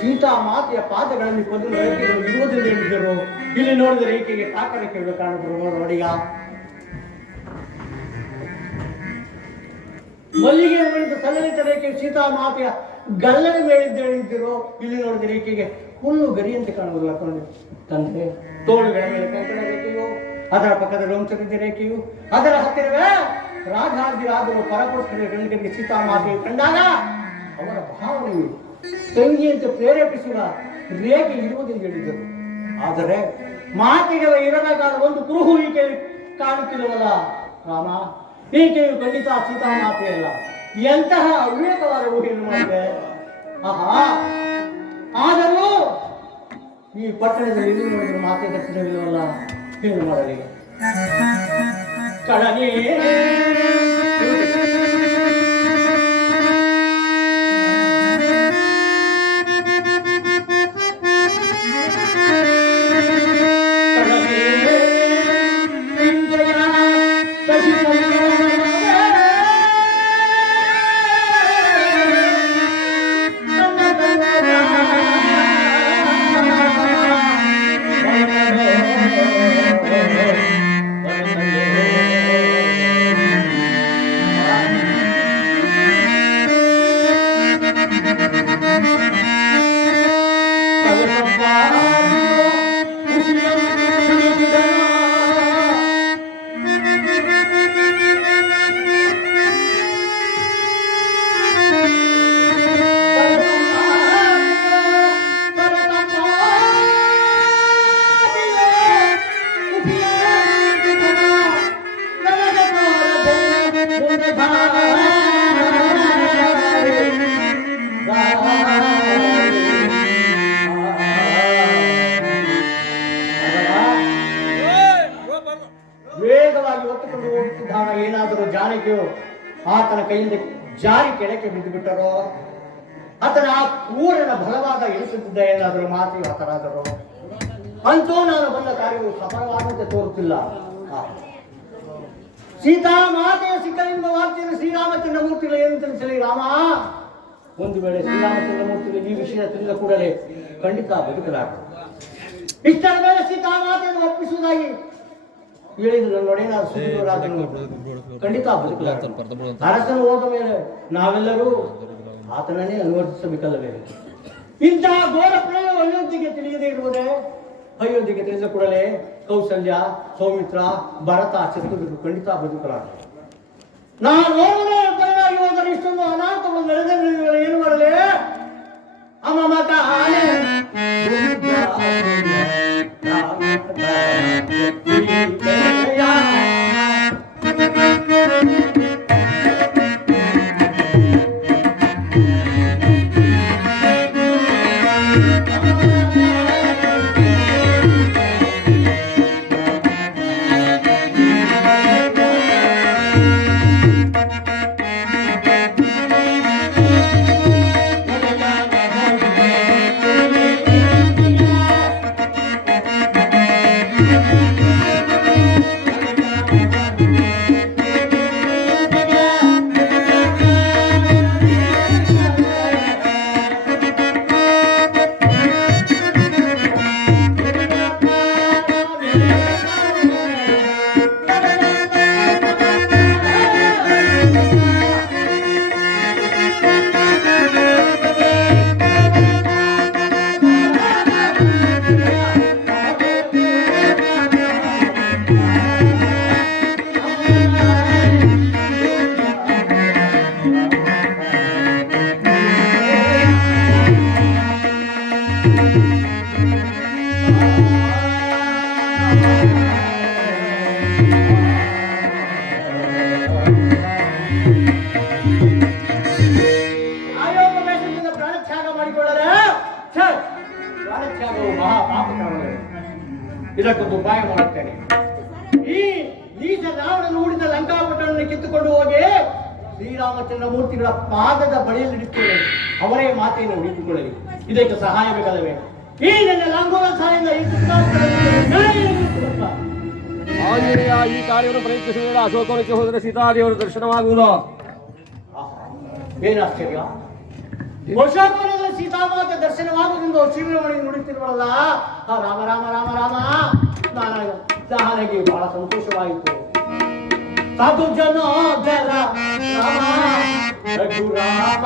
ಸೀತಾ ಮಾತೆಯ ಪಾದಗಳಲ್ಲಿ ಕೊಂದು ಇರುವುದನ್ನು ಹೇಳಿದರು. ಇಲ್ಲಿ ನೋಡಿದರೆ ಈಕೆಗೆ ಕಾಕರಕ್ಕೆ ಕಾಣಿದ್ರು ನೋಡಿಗ ಮಲ್ಲಿಗೆ ಹೂವಿನಿಂದ ಸಲ್ಲಲಿತ ರೇಖೆ ಸೀತಾ ಮಾತೆಯ ಗಲ್ಲದ ಮೇಲಿದ್ದು ಹೇಳಿದ್ರು. ಇಲ್ಲಿ ನೋಡಿದರೆ ಈಕೆಗೆ ಹುಲ್ಲು ಗರಿಯಂತೆ ಕಾಣುವುದಿಲ್ಲ ತಂದೆ. ತೋಳುಗಳ ಮೇಲೆ ಕಂಕಣ ರೇಖೆಯು, ಅದರ ಪಕ್ಕದ ರೋಮಚರಿದ ರೇಖೆಯು, ಅದರ ಹತ್ತಿರವೇ ರಾಜಾದಿರಾದರು ಪರಪುರುಷರ ಗಂಡಿಗೆ ಸೀತಾ ಮಾತೆಯು ಕಂಡಾಗ ಅವರ ಭಾವನೆಯು ತಂಗಿಯಂತೆ ಪ್ರೇರೇಪಿಸುವ ರೇಖೆ ಇರುವುದೆಂದು ಹೇಳಿದರು. ಆದರೆ ಮಾತೆಗೆ ಇರಬೇಕಾದ ಒಂದು ಕುರುಹು ಈಕೆ ಕಾಣುತ್ತಿಲ್ಲವಲ್ಲ ರಾಮ. ಈಕೆಯು ಖಂಡಿತ ಸೀತಾ ಮಾತೆಯಲ್ಲ. ಎಂತಹ ಅವಿವೇಕವಾದ ಊಹೆಯನ್ನು ಮಾಡಿದೆ. ಆಹಾ, ಆದರೂ ಈ ಪಟ್ಟಣದಲ್ಲಿ ಇಲ್ಲಿ ನೋಡಿದ್ರು ಮಾತೆ ದರ್ಶನವಿಲ್ಲವಲ್ಲ, ಏನು ಮಾಡಲಿ? ಕಳನೇ ವೇಗವಾಗಿ ಹೊತ್ತುಕೊಂಡು ಹೋಗುತ್ತಿದ್ದಾನ. ಏನಾದರೂ ಜಾನಕಿಯು ಆತನ ಕೈಯಿಂದ ಜಾರಿ ಕೆಳಕ್ಕೆ ಬಿದ್ದು ಬಿಟ್ಟರೋ, ಆತನ ಆ ಊರನ ಬಲವಾದ ಇಳಿಸುತ್ತಿದ್ದ ಏನಾದರೂ ಮಾತೆಯು ಆತನಾದರೂ. ಅಂತೂ ನಾನು ಬಂದ ಕಾರ್ಯವು ಸಫಲವಾದಂತೆ ತೋರುತ್ತಿಲ್ಲ. ಸೀತಾ ಮಾತೆಯ ಸಿಕ್ಕಲಿಂದ ವಾರ್ತೆಯನ್ನು ಶ್ರೀರಾಮಚಂದ್ರ ಮೂರ್ತಿಗಳು ಏನು ತಿಳಿಸಲಿ ರಾಮ. ಒಂದು ವೇಳೆ ಶ್ರೀರಾಮಚಂದ್ರ ಮೂರ್ತಿಗಳು ಈ ವಿಷಯ ತಿಳಿದ ಕೂಡಲೇ ಖಂಡಿತ ಬದುಕಲಾರ. ಇಷ್ಟರ ಮೇಲೆ ಸೀತಾ ಮಾತೆಯನ್ನು ಒಪ್ಪಿಸುವುದಾಗಿ ಹೇಳಿದ್ರು ನೋಡಿ. ನಾವು ಸುದ್ದಿರಾಜನು ಖಂಡಿತ ಬದುಕಲಾರ. ಅರಸನು ಹೋದ ಮೇಲೆ ನಾವೆಲ್ಲರೂ ಆತನನ್ನೇ ಅನುವರ್ತಿಸಬೇಕಲ್ಲವೇ? ಇಂತಹ ಘೋರ ಪ್ರಳಯ ಅಯೋಧ್ಯೆಗೆ ತಿಳಿಯದೇ ಇರುವುದೇ? ಅಯೋಧ್ಯೆಗೆ ತಿಳಿದ ಕೂಡಲೇ ಕೌಸಲ್ಯ, ಸೌಮಿತ್ರ, ಭರತ, ಶತ್ರುಘ್ನರು ಖಂಡಿತ ಬದುಕಲಾರ. ನಾನು ಬದಲಾಗಿ ಹೋದರೆ ಇಷ್ಟೊಂದು ಅನಾಹುತಗಳು ನಡೆದ ಏನು ಮಾಡಲಿ? ಅಮಮತ ಆನೆ ಮಹಾ ಪಾಪಕಾರವೇ. ಇದಕ್ಕೊಂದು ಉಪಾಯ ಮಾಡುತ್ತೇನೆ. ಈ ನೀಚ ರಾವಣನು ಹೂಡಿದ ಲಂಕಾಪಟ್ಟಣವನ್ನು ಕಿತ್ತುಕೊಂಡು ಹೋಗಿ ಶ್ರೀರಾಮಚಂದ್ರ ಮೂರ್ತಿಗಳ ಪಾದದ ಬಳಿಯಲ್ಲಿಡುತ್ತೇನೆ. ಅವರೇ ಮಾತೆಯನ್ನು ಹುಡುಕಿಕೊಳ್ಳಲಿ. ಇದಕ್ಕೆ ಸಹಾಯ ಬೇಕಲ್ಲವೇ? ಈ ನನ್ನ ಲಂಗೋಲ ಸಹಾಯದಿಂದ ಆಂಜನೇಯ ಈ ಕಾರ್ಯವನ್ನು ಪ್ರಯತ್ನಿಸಿದ ಅಶೋಕವನಕ್ಕೆ ಹೋದರೆ ಸೀತಾದೇವರ ದರ್ಶನವಾಗುವುದು. ಏನಾಶ್ಚರ್ಯ! ವರ್ಷಾಕೋನದಲ್ಲಿ ಸೀತಾಮಾತೆ ದರ್ಶನವಾಗುವುದೆಂದು ಶ್ರೀರಮಣಿಗೆ ನುಡಿತಿರುವಲ್ಲ. ರಾಮ ರಾಮ ರಾಮ ರಾಮ. ನನಗೆ ಬಹಳ ಸಂತೋಷವಾಯಿತು. ಸಾಧು ಜನ ಜರ ರಾಮ ರಘುರಾಮ